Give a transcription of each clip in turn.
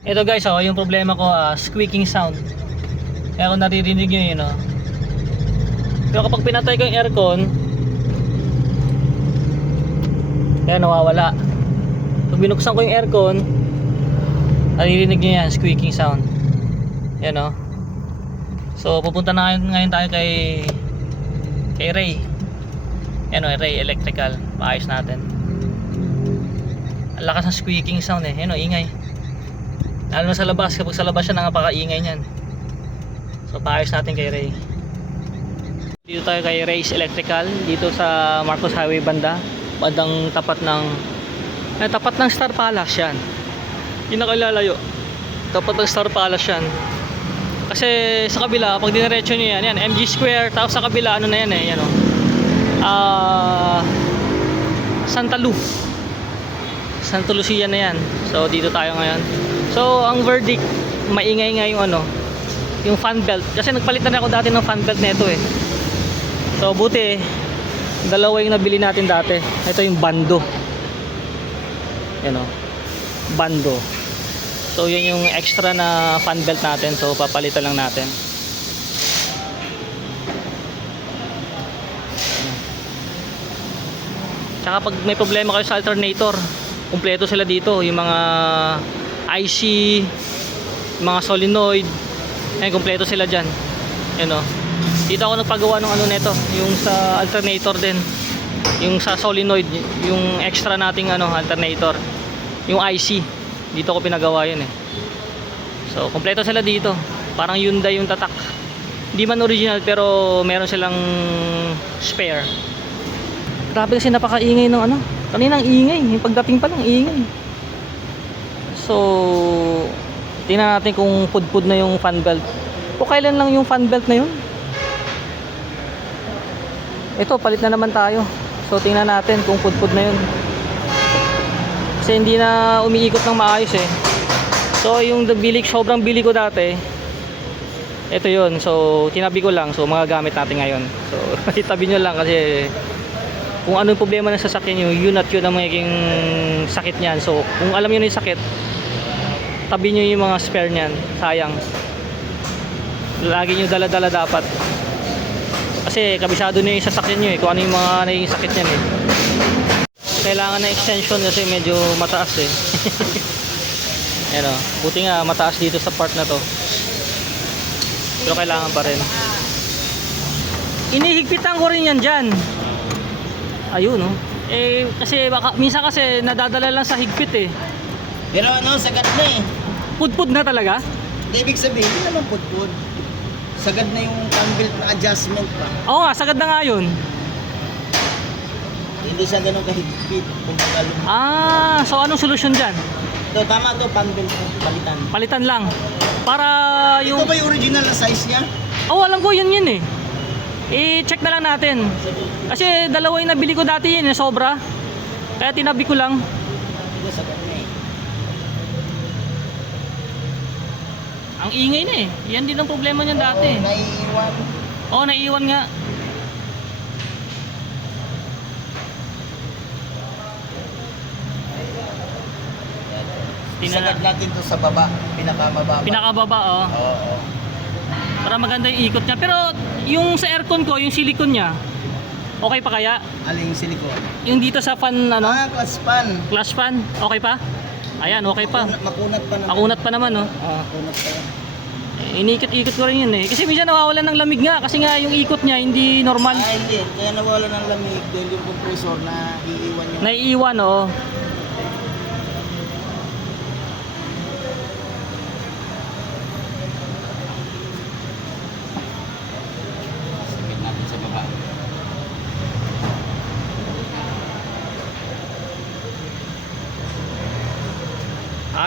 Ito guys, oh, yung problema ko, squeaking sound. Kaya kung naririnig nyo yun, oh. Pero kapag pinatay ko yung aircon, kaya nawawala. Pag binuksan ko yung aircon, naririnig nyo yan, squeaking sound. Yan, oh. So pupunta na ngayon tayo kay Ray. Yan, oh, Ray Electrical. Paayos natin. Ang lakas ng squeaking sound eh. Yan, oh, ingay. Lalo na sa labas, kapag sa labas siya napakaingay niyan. So paayos natin kay Ray. Dito tayo kay Ray's Electrical, dito sa Marcos Highway bandang tapat ng Star Palace yan. Hindi na kalalayo. Tapat ng Star Palace yan. Kasi sa kabila, pag diniretso nyo yan, MG Square, tapos sa kabila, ano na yan eh, yan o. Santa Lucia na yan. So dito tayo ngayon. So ang verdict, maingay nga yung ano, yung fan belt. Kasi nagpalitan na ako dati ng fan belt nito eh. So buti, dalawa yung nabili natin dati. Ito yung bando. Yan o, bando. So yun yung extra na fan belt natin. So papalitan lang natin. Tsaka pag may problema kayo sa alternator, kumpleto sila dito. Yung mga IC, mga solenoid, ayun, kumpleto sila dyan. Yan o. Dito ako nagpagawa ng ano neto, yung sa alternator din, yung sa solenoid, yung extra nating ano alternator, yung IC, dito ko pinagawa yun eh. So kumpleto sila dito, parang Hyundai yung tatak, hindi man original pero meron silang spare. Grabe kasi napakaingay ng ano, kaninang ingay, yung pagdating pa lang ingay. So tingnan natin kung pudpud na yung fan belt o kailan lang yung fan belt na yun. Ito, palit na naman tayo. So tingnan natin kung pudpud na yun. Kasi hindi na umiikot ng maayos eh. So yung sobrang bili ko dati, ito yun. So tinabi ko lang. So mga gamit natin ngayon. So itabi nyo lang kasi kung ano yung problema ng sasakyan nyo, yun at yun ang magiging sakit nyan. So kung alam nyo na yung sakit, tabi nyo yung mga spare nyan. Sayang. Lagi nyo dala-dala dapat. Kasi kabisado nyo yung sasakyan nyo eh, kung ano yung mga naging sakit nyan eh. Kailangan na extension kasi medyo mataas eh. Yan o, buti nga mataas dito sa part na to. Pero kailangan pa rin. Inihigpitan ko rin yan dyan. Ayun o. Eh kasi baka, minsan kasi nadadala lang sa higpit eh. Pero ano, sagad na eh. Pudpud na talaga? Ibig sabihin, hindi naman pudpud. Sagad na yung fan belt na adjustment pa. Oo nga, sagad na nga yun. Hindi siya ganun kahigpit. So anong solusyon dyan? Ito, tama to, fan belt palitan. Palitan lang. Para yung... Ito ba yung original na size niya? Oo, alam ko yun eh. I-check na lang natin. Kasi dalawa yung nabili ko dati yun, sobra. Kaya tinabi ko lang. Ito, sagad na eh. Ang ingay na eh. Yan din ang problema niyan dati. Naiiwan. Oo, naiiwan nga. Sagad natin to sa baba, pinakababa. Pinakababa, oh. Oo. Para maganda yung ikot niya. Pero yung sa aircon ko, yung silicone niya, okay pa kaya? Aling silikon. Yung dito sa fan, ano? Class fan. Clash fan, okay pa? Ayan, okay pa. Makunat pa naman. Makunat pa naman, oh. Makunat pa yan. Inikot-ikot ko rin yun eh. Kasi minsan nawawalan ng lamig nga. Kasi nga yung ikot niya hindi normal. Hindi. Kaya nawala ng lamig dahil yung compressor na iiwan yung... Naiiwan, oh. Sagad natin sa baba.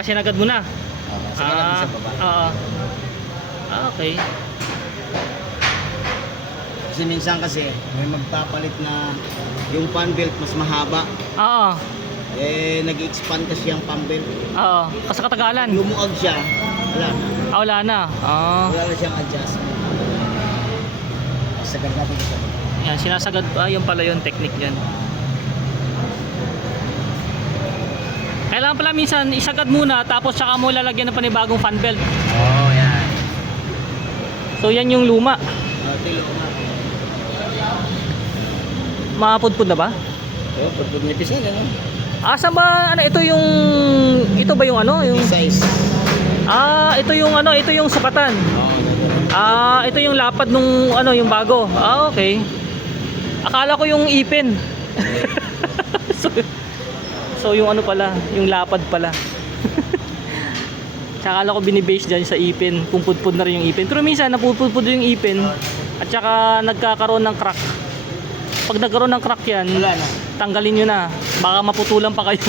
Sinagad mo na. Sagad natin sa baba. Oo. Okay. Kasi minsan kasi may magpapalit na yung fan belt mas mahaba. Oo. Eh nag-expand kasi yung fan belt. Oo. Kasi katagalan. Lumuag siya. Wala na. Wala na. Oo. Wala na siyang adjustment. Sagad natin sa baba. Yan, sinasagad pa. Yung pala yung technique yan. Kailangan pala minsan isagad muna tapos saka mo lalagyan ng panibagong fan belt. Oo, yan. So yan yung luma. Tilo nga. Mapudpud na ba? Oo, pagpag nipisan, ano? Asa ba ano ito ba yung ano yung Size. ito yung ano ito yung sukatan. Oo, Ito yung lapad nung ano yung bago. Okay. Akala ko yung ipin. so, so yung ano pala, yung lapad pala. Tsaka akala ko binibase dyan sa ipin, kung pudpud na rin yung ipin. Pero minsan napupudpud yung ipin at saka nagkakaroon ng crack. Pag nagkaroon ng crack yan, wala na. tanggalin nyo na. Baka maputulan pa kayo.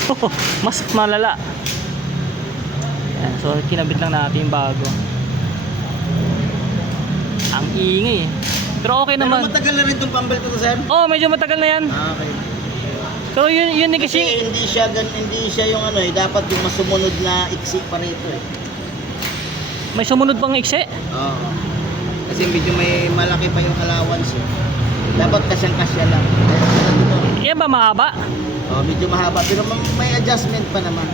Mas malala. Yan, so kinabit lang natin yung bago. Ang ingay eh. Pero okay Pero naman. matagal na rin itong pambelt ko, sir. Oh, medyo matagal na yan. Okay. Pero yun eh Kasi kasi hindi siya yung ano eh, dapat yung masumunod na iksi pa rito eh. may sumunod pang iksi. Oo. Kasi medyo may malaki pa yung allowance eh. Dapat kasyang-kasya lang. Yan ba mahaba? Oh, medyo mahaba pero may adjustment pa naman.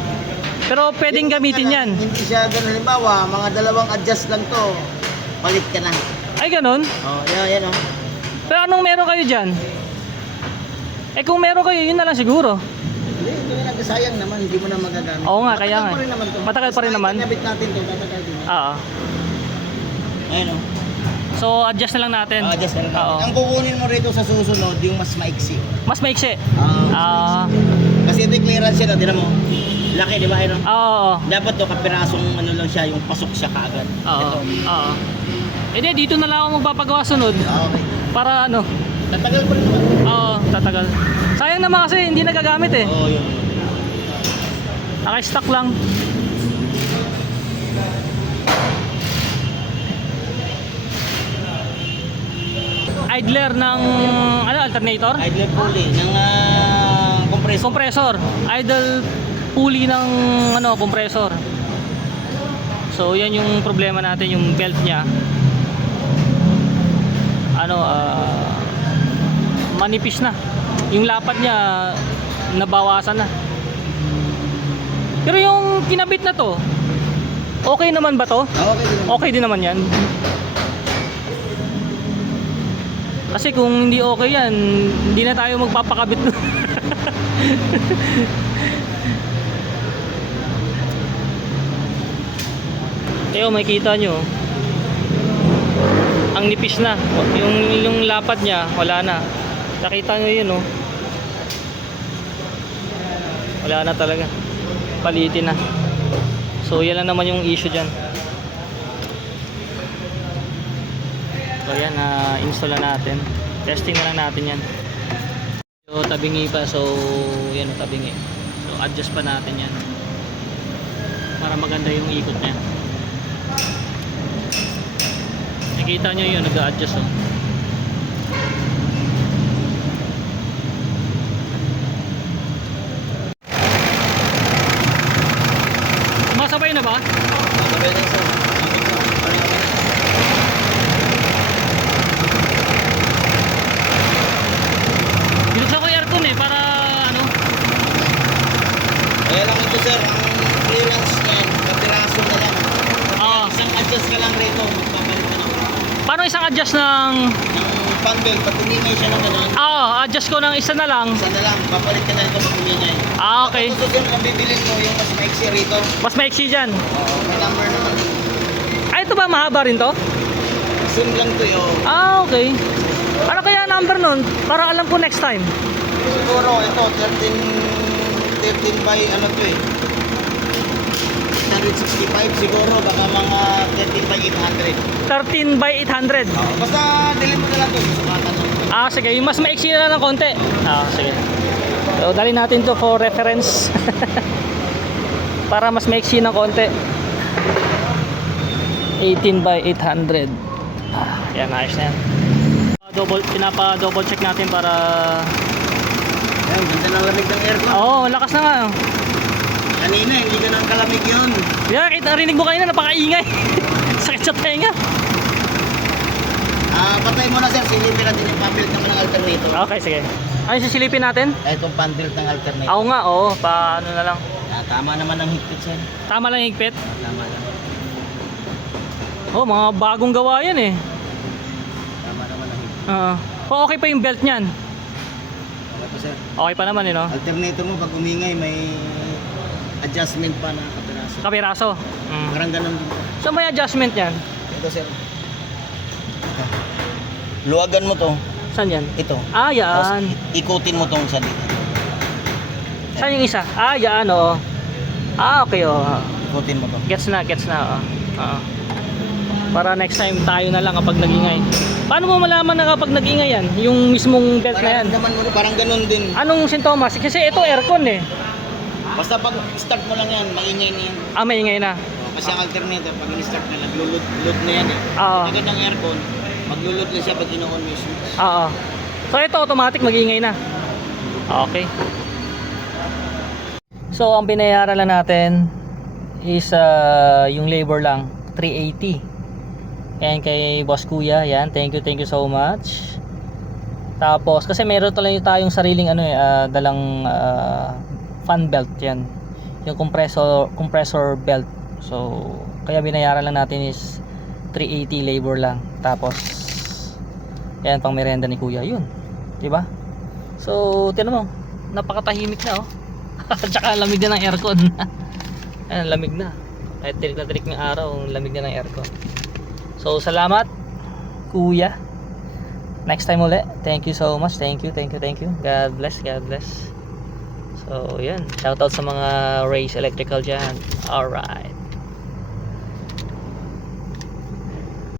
Pero pwedeng Yung gamitin nga yan. lang, Hindi siya ganun. Halimbawa, mga dalawang adjust lang to. Palit ka na. Ay ganun. Oh, yan oh. Pero anong meron kayo dyan? Eh kung meron kayo, yun na lang siguro. Hindi na sayang naman, hindi mo na magagamit. Oo nga, kaya nga. Matagal pa rin naman to. Matagal pa rin naman. Kinabit natin to, tatagal din. Oo. Ayun oh. So adjust na lang natin. Adjust na lang. Oo. Ang kukunin mo rito sa susunod, yung mas maiksi. Mas maiksi. Ah, kasi ito yung clearance siya, no? Tinan mo. Laki, di ba? Ayun, oh. Oo. Dapat to kapirasong ano lang siya, yung pasok siya kaagad. Oo. Ito. Oo. Eh di, dito na lang ako magpapagawa sunod. Okay. Para ano. Tatagal pa rin naman. Oo, tatagal. Sayang naman kasi hindi nagagamit eh. Oo, yun. Naka-stock lang. Idler ng ano alternator? Idler pulley ng compressor. Compressor. Idle pulley ng ano compressor. So yan yung problema natin, yung belt niya. Ano manipis na. Yung lapad niya nabawasan na. Pero yung kinabit na to, okay naman ba to? Okay din. Okay din naman yan. Kasi kung hindi okay yan, hindi na tayo magpapakabit. Kaya makikita nyo, ang nipis na. Yung lapad niya, wala na. Nakita nyo yun, oh. Wala na talaga. Palitin na. So yan lang naman yung issue dyan. So yan, install na natin. Testing na lang natin yan. So tabingi pa, so yan tabingi. So adjust pa natin yan. Para maganda yung ikot niya. Nakita nyo yun, nag-a-adjust oh. Masabay na ba? Sabay na sir. Binuksan ko yung aircon eh, para ano. Kaya lang ito sir, ang clearance niyan, kapiraso na lang. Ah, Isang adjust ka lang rito, magpapalit ka ng paano isang adjust ng fan belt, pag umingay siya ng ganun, adjust ko ng isa na lang. isa na lang, papalit ka na ito pag umingay. Okay. Tapos ito ang bibilin mo, yung mas maiksi rito. Mas maiksi dyan. Oo, may number naman. Ito ba mahaba rin to? Zoom lang to yun. Okay. Ano kaya number nun? Para alam ko next time. Siguro ito, 13 by ano to eh. 165 siguro, baka mga 13 by 800. 13 by 800. Basta delete mo na lang to, susukatan mo. Sige. Yung mas maiksi na lang ng konti. Sige. So, dali natin to for reference. Para mas maiksi ng konti. 18 by 800. Yan, ayos na yan. Pinapa-double check natin para... Ayun, ganda ng lamig ng aircon. Oo, lakas na nga. Kanina, hindi ka nang kalamig yun. Yeah, rinig mo kanina, napakaingay. Sakit sa tenga. Patay mo na sir, silipin natin yung pan-built naman ng alternator. Okay, sige. Ano sisilipin natin? Itong pan-built ng alternator. Oo nga, oo. Paano na lang. Tama naman ang higpit, sir. Tama lang yung higpit. Tama lang. Oh, mga bagong gawa yan eh. Tama naman ang higpit. Okay pa yung belt niyan. Okay po, sir. Okay pa naman no? Alternator mo, pag umingay, may adjustment pa na kapiraso. Kapiraso. Parang ganun din po. So may adjustment yan. Ito, sir. Luwagan mo to. Saan yan? Ito. Ah, yan. Ikutin mo tong sa dito. Saan yung isa? Ah, yan oh. Ah, okay oh. Ikutin mo to. Gets na oh. Para next time tayo na lang kapag nag-ingay. Paano mo malaman na kapag nag-ingay yan? Yung mismong belt na yan? Naman mo, parang ganun din. Anong sintomas? Kasi ito aircon eh. Basta pag start mo lang yan, maingay na yan. Ah, maingay na. Kasi ang alternator, pag in-start na, naglulod na yan eh. Oo. Agad ng aircon, maglulod na siya pag ino-on mo yung switch. Oo. So ito automatic mag-ingay na. Okay. So ang binayaran lang natin is yung labor lang 380. Yan kay Boss Kuya, yan. Thank you so much. Tapos kasi meron talaga tayong sariling dalang fan belt yan. Yung compressor belt. So kaya binayaran lang natin is 380 labor lang. Tapos yan pang merenda ni Kuya, yun. 'Di ba? So tingnan mo, napakatahimik na oh. Tsaka lamig na ng aircon. Ayan, lamig na. Kahit tirik na tirik ng araw, lamig na ng aircon. So salamat Kuya. Next time ulit. Thank you so much. Thank you. God bless. So yan, shoutout sa mga Race Electrical dyan. Alright.